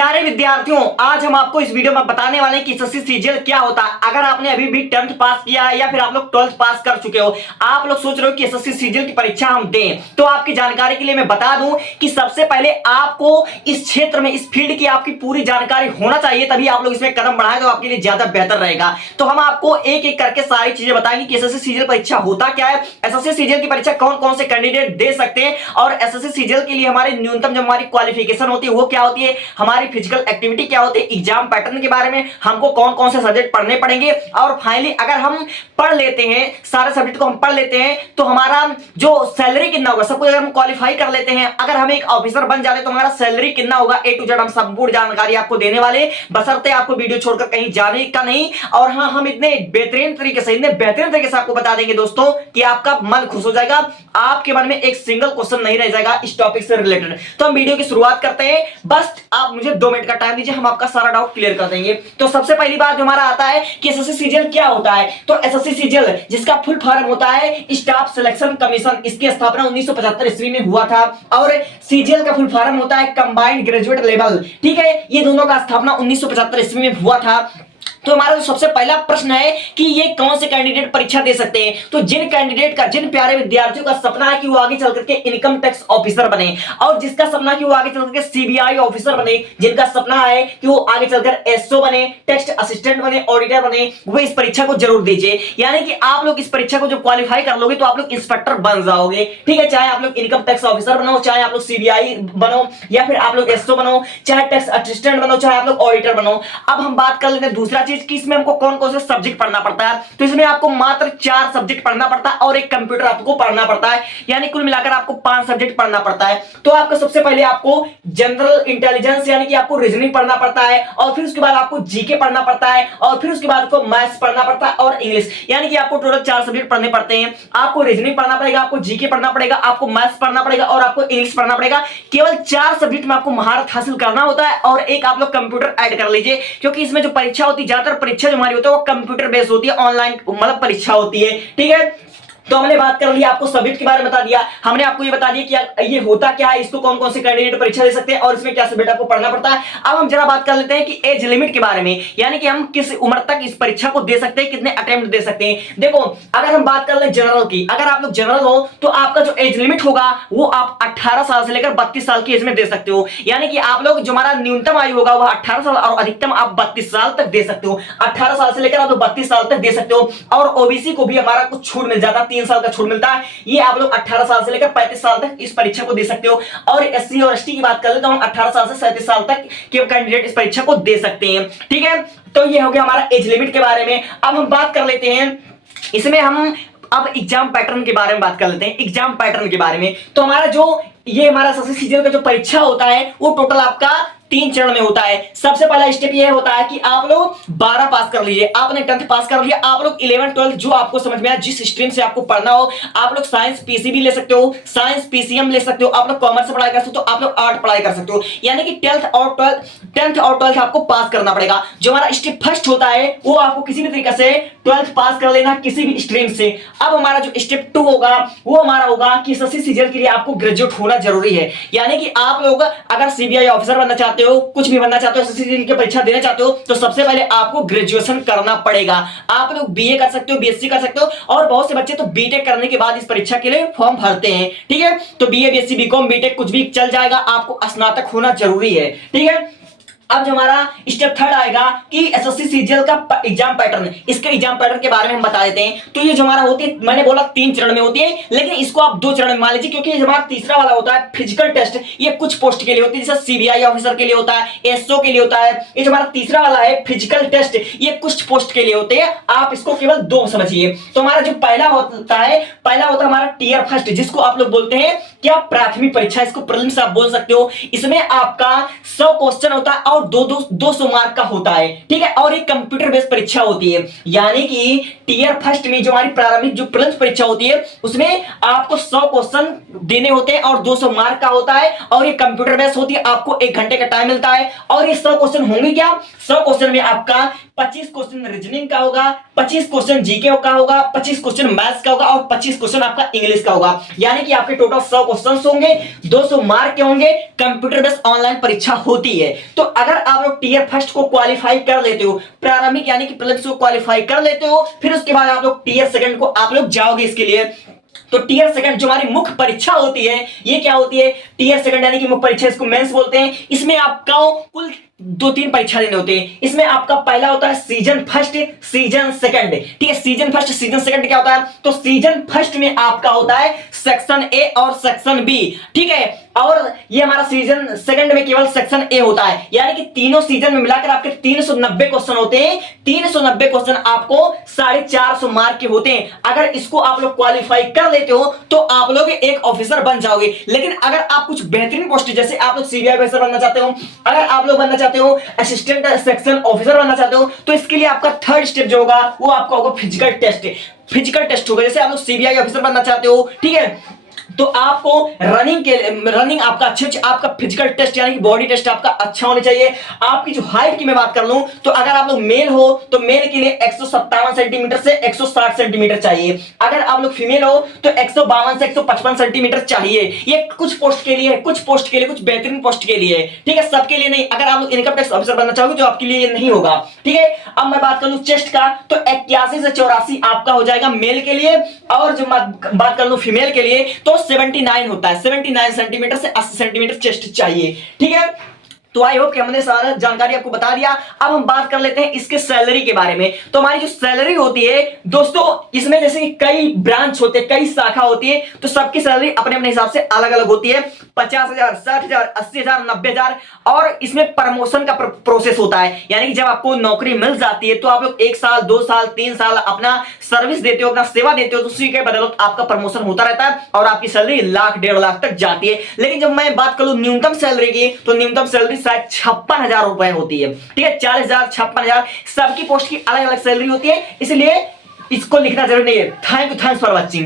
प्यारे विद्यार्थियों, आज हम आपको इस वीडियो में बताने वाले हैं कि एसएससी सीजीएल क्या होता है। अगर आपने अभी भी 10th पास किया है या फिर आप लोग 12th पास कर चुके हो, आप लोग सोच रहे हो कि एसएससी सीजीएल की परीक्षा हम दें, तो आपकी जानकारी के लिए मैं बता दूं कि सबसे पहले आपको इस क्षेत्र में, इस फील्ड की आपकी पूरी जानकारी होना चाहिए, तभी आप लोग इसमें कदम बढ़ाएं तो आपके लिए ज्यादा बेहतर रहेगा। तो हम आपको एक एक करके सारी चीजें बताएंगे कि एसएससी सीजीएल परीक्षा होता क्या है, एसएससी सीजीएल की परीक्षा कौन कौन से कैंडिडेट दे सकते हैं, और एसएससी सीजीएल के लिए हमारी न्यूनतम जो हमारी क्वालिफिकेशन होती है वो क्या होती है, हमारी फिजिकल एक्टिविटी क्या होती है, एग्जाम पैटर्न के बारे में, हमको कौन कौन से सब्जेक्ट पढ़ने पड़ेंगे, और फाइनली अगर हम पढ़ लेते हैं, सारे सब्जेक्ट को हम पढ़ लेते हैं, तो हमारा जो सैलरी कितना होगा, सब कुछ अगर हम क्वालिफाई कर लेते हैं, अगर हम एक ऑफिसर बन जाते हैं तो हमारा सैलरी कितना होगा, ए टू जेड हम संपूर्ण जानकारी आपको देने वाले, बशर्ते आपको वीडियो छोड़कर कहीं जाने का नहीं। और हाँ, हम इतने बेहतरीन तरीके से, इतने बेहतरीन तरीके से आपको बता देंगे दोस्तों कि आपका मन खुश हो जाएगा, आपके मन में एक सिंगल क्वेश्चन नहीं रह जाएगा इस टॉपिक से रिलेटेड। तो हम वीडियो की शुरुआत करते हैं, बस आप मुझे 2 मिनट का टाइम दीजिए, हम आपका सारा डाउट क्लियर कर देंगे। तो सबसे पहली बात जो हमारा आता है कि एसएससी सीजीएल क्या होता है, तो एसएससी सीजीएल जिसका फुल फॉर्म होता है स्टाफ सिलेक्शन कमीशन, इसकी स्थापना 1975 ईस्वी में हुआ था, और सीजीएल का फुल फॉर्म होता है कंबाइंड ग्रेजुएट लेवल। ठीक है, ये दोनों का स्थापना 1975 ईस्वी में हुआ था। तो हमारा जो सबसे पहला प्रश्न है कि ये कौन से कैंडिडेट परीक्षा दे सकते हैं, तो जिन कैंडिडेट का, जिन प्यारे विद्यार्थियों का सपना है कि वो आगे चल करके इनकम टैक्स ऑफिसर बने, और जिसका सपना है कि वो आगे चल करके सीबीआई ऑफिसर बने, जिनका सपना है कि वो आगे चलकर एसओ बने, टेक्स्ट असिस्टेंट बने, ऑडिटर बने, वो इस परीक्षा को जरूर दीजिए। यानी कि आप लोग इस परीक्षा को जब क्वालिफाई कर लोगे तो आप लोग इंस्पेक्टर बन जाओगे। ठीक है, चाहे आप लोग इनकम टैक्स ऑफिसर बनो, चाहे आप लोग सीबीआई बनो, या फिर आप लोग एसओ बनो, चाहे टैक्स असिस्टेंट बनो, चाहे आप लोग ऑडिटर बनो। अब हम बात कर लेते हैं दूसरा चीज कि इसमें हमको कौन कौन से सब्जेक्ट पढ़ना पड़ता है, तो इसमें आपको मात्र 4 सब्जेक्ट पढ़ना पड़ता है और एक कंप्यूटर आपको पढ़ना पड़ता है, यानी कुल मिलाकर आपको 5 सब्जेक्ट पढ़ना पड़ता है। तो आपका सबसे पहले आपको जनरल इंटेलिजेंस यानी कि आपको रीजनिंग पढ़ना पड़ता है, और फिर उसके बाद आपको जीके पढ़ना पड़ता है, और फिर उसके बाद आपको मैथ्स पढ़ना पड़ता है और इंग्लिश, यानी कि आपको टोटल 4 सब्जेक्ट पढ़ने पड़ते हैं। आपको रीजनिंग पढ़ना पड़ेगा, आपको जीके पढ़ना पड़ेगा, आपको मैथ्स पढ़ना पड़ेगा और आपको इंग्लिश पढ़ना पड़ेगा। केवल 4 सब्जेक्ट में आपको महारत हासिल करना होता है, और एक आप लोग कंप्यूटर ऐड कर लीजिए, क्योंकि इसमें जो परीक्षा होती है, ज्यादातर परीक्षा जो हमारी होती है वो कंप्यूटर बेस होती है, ऑनलाइन मतलब परीक्षा होती है। ठीक है, तो हमने बात कर ली, आपको सब्जेक्ट के बारे में बता दिया, हमने आपको ये बता दिया कि ये होता क्या है, इसको कौन कौन से कैंडिडेट परीक्षा दे सकते हैं और इसमें क्या सब्जेक्ट आपको पढ़ना पड़ता है। अब हम जरा बात कर लेते हैं कि एज लिमिट के बारे में, यानी कि हम किस उम्र तक इस परीक्षा को दे सकते हैं, कितने अटेम्प्ट दे सकते हैं। देखो, अगर हम बात कर ले जनरल की, अगर आप लोग जनरल हो तो आपका जो एज लिमिट होगा वो आप 18 साल से लेकर 32 साल की एज में दे सकते हो, यानी कि आप लोग जो हमारा न्यूनतम आयु होगा वह 18 साल और अधिकतम आप 32 साल तक दे सकते हो। 18 साल से लेकर आप 32 साल तक दे सकते हो, और ओबीसी को भी हमारा कुछ छूट मिल जाता है, 3 साल का छूट मिलता है। ये आप लोग 18 साल से लेकर 35 साल तक इस परीक्षा को दे सकते हो। और एससी और एसटी की बात कर ले तो हम 18 साल से 37 साल तक के कैंडिडेट इस परीक्षा को दे सकते हैं। ठीक है, तो ये हो गया हमारा एज लिमिट के बारे में। अब हम बात कर लेते हैं इसमें, हम अब एग्जाम पैटर्न के बारे में बात कर लेते हैं, एग्जाम पैटर्न के बारे में। तो हमारा जो ये हमारा एसएससी सीजीएल का जो परीक्षा होता है वो टोटल आपका 3 चरण में होता है। सबसे पहला स्टेप ये होता है कि आप लोग 12 पास कर लीजिए, आपने 10th पास कर लिया, आप लोग 11 12 जो आपको समझ में आया, जिस स्ट्रीम से आपको पढ़ना हो, आप लोग साइंस पीसीबी ले सकते हो, साइंस पीसीएम ले सकते हो, आप लोग कॉमर्स से पढ़ाई कर सकते हो, आप लोग आर्ट पढ़ाई कर सकते हो, यानी कि 10th और 12th आपको पास करना पड़ेगा। जो हमारा स्टेप फर्स्ट होता है वो आपको किसी भी तरीके से 12th पास कर लेना किसी भी स्ट्रीम से। अब हमारा जो स्टेप 2 होगा वो हमारा होगा कि एसएससी सीजीएल के लिए आपको ग्रेजुएट होना जरूरी है, यानी कि आप लोग अगर सीबीआई ऑफिसर बनना चाहते हो, कुछ भी बनना चाहते हो, एसएससी की परीक्षा देना चाहते हो, तो सबसे पहले आपको ग्रेजुएशन करना पड़ेगा। आप लोग बीए कर सकते हो, बीएससी कर सकते हो, और बहुत से बच्चे तो बीटेक करने के बाद इस परीक्षा के लिए फॉर्म भरते हैं। ठीक है, तो बीए बीएससी बीकॉम बीटेक कुछ भी चल जाएगा, आपको स्नातक होना जरूरी है। ठीक है, अब जो हमारा स्टेप 3 आएगा कि एसएससी सीजीएल का एग्जाम पैटर्न, इसके एग्जाम पैटर्न के बारे में हम बता देते हैं। तो ये जो हमारा होती है, मैंने बोला 3 चरण में होती है, लेकिन इसको आप 2 चरण में मान लीजिए, क्योंकि हमारा तीसरा वाला होता है फिजिकल टेस्ट, ये कुछ पोस्ट के लिए होती है, जैसे सीबीआई ऑफिसर के लिए होता है, एसओ के लिए होता है। ये जो हमारा तीसरा वाला है फिजिकल टेस्ट, ये कुछ पोस्ट के लिए होते हैं, आप इसको केवल 2 समझिए। तो हमारा जो पहला होता है हमारा टीयर फर्स्ट, जिसको आप लोग बोलते हैं क्या, प्राथमिक परीक्षा, इसको प्रीलिम्स आप बोल सकते हो। इसमें आपका 100 क्वेश्चन होता है और 200 मार्क का होता है। ठीक है, और एक कंप्यूटर बेस्ड परीक्षा होती है, यानी कि टीयर फर्स्ट में जो हमारी प्रारंभिक जो प्रीलिम्स परीक्षा होती है उसमें आपको 100 क्वेश्चन देने होते हैं और 200 मार्क का होता है, और ये कंप्यूटर बेस्ड होती है, आपको 1 घंटे का टाइम मिलता है। और ये 100 क्वेश्चन होंगे क्या, 100 क्वेश्चन में आपका 25 क्वेश्चन रीजनिंग का होगा, 25 क्वेश्चन जीके का होगा, 25 क्वेश्चन मैथ्स का होगा, और 25 क्वेश्चन आपका इंग्लिश का होगा, यानी कि आपके टोटल 100 क्वेश्चन होंगे, 200 मार्क के होंगे, कंप्यूटर बेस्ड ऑनलाइन परीक्षा होती है। तो अगर आप लोग टीयर फर्स्ट को क्वालिफाई कर लेते हो, प्रारंभिक यानी कि प्रीलिम्स को क्वालिफाई कर लेते हो, फिर उसके बाद आप लोग टीयर सेकंड को आप लोग जाओगे इसके लिए। तो टीयर सेकंड जो हमारी मुख्य परीक्षा होती है, ये क्या होती है? टीयर सेकंड यानी कि मुख्य परीक्षा, इसको मेंस बोलते हैं। इसमें आपको कुल 2-3 परीक्षा देने होते हैं। इसमें आपका पहला होता है सीजन फर्स्ट, सीजन सेकंड। ठीक है, सीजन फर्स्ट सीजन सेकंड क्या होता है? तो सीजन फर्स्ट में आपका होता है सेक्शन ए और सेक्शन बी। ठीक है, और ये हमारा सीजन सेकंड में केवल सेक्शन ए होता है, यानी कि तीनों सीजन में मिलाकर आपके 390 क्वेश्चन होते हैं। 390 क्वेश्चन आपको 450 मार्क के होते हैं। अगर इसको आप लोग क्वालिफाई कर लेते हो तो आप लोग एक ऑफिसर बन जाओगे। लेकिन अगर आप कुछ बेहतरीन पोस्ट, जैसे आप लोग सीबीआई ऑफिसर बनना चाहते हो, अगर आप लोग बनना चाहते हो असिस्टेंट सेक्शन ऑफिसर बनना चाहते हो, तो इसके लिए आपका थर्ड स्टेप जो होगा वो आपका होगा फिजिकल टेस्ट। फिजिकल टेस्ट होगा। जैसे आप लोग सीबीआई ऑफिसर बनना चाहते हो, ठीक है, तो आपको रनिंग आपका अच्छा, आपका फिजिकल टेस्ट यानी कि बॉडी टेस्ट आपका अच्छा होना चाहिए। आपकी जो हाइट की मैं बात कर लूं तो अगर आप लोग मेल हो तो मेल के लिए 157 सेंटीमीटर से 160 सेंटीमीटर चाहिए। अगर आप लोग फीमेल हो तो 152 से 155 सेंटीमीटर चाहिए। ये कुछ पोस्ट के लिए है, कुछ पोस्ट के लिए, कुछ बेहतरीन पोस्ट के लिए है। ठीक है, सबके लिए नहीं। अगर आप लोग इनकम टैक्स ऑफिसर बनना चाहोगे तो आपके लिए नहीं होगा। ठीक है, अब मैं बात कर लूं चेस्ट का, तो 81 से 84 आपका हो जाएगा मेल के लिए, और जो बात कर लूं फीमेल के लिए तो 79 होता है। 79 सेंटीमीटर से 80 सेंटीमीटर चेस्ट चाहिए। ठीक है, तो आई होप कि हमने सारा जानकारी आपको बता दिया। अब हम बात कर लेते हैं इसके सैलरी के बारे में। तो हमारी जो सैलरी होती है दोस्तों, इसमें जैसे कि कई ब्रांच होते हैं, कई शाखा होती है, तो सबकी सैलरी अपने अपने हिसाब से अलग अलग होती है। 50,000, 60,000, 80,000, 90,000। और इसमें प्रमोशन का प्रोसेस होता है, यानी कि जब आपको नौकरी मिल जाती है तो आप लोग 1 साल, 2 साल, 3 साल अपना सर्विस देते हो, अपना सेवा देते हो, तो उसी के बदौलत आपका प्रमोशन होता रहता है और आपकी सैलरी लाख 1.5 लाख तक जाती है। लेकिन जब मैं बात करूं न्यूनतम सैलरी की, तो न्यूनतम सैलरी शायद 56,000 रुपए होती है। ठीक है, 40,000, 56,000, सबकी पोस्ट की अलग अलग सैलरी होती है, इसलिए इसको लिखना जरूरी नहीं है। Thanks for watching.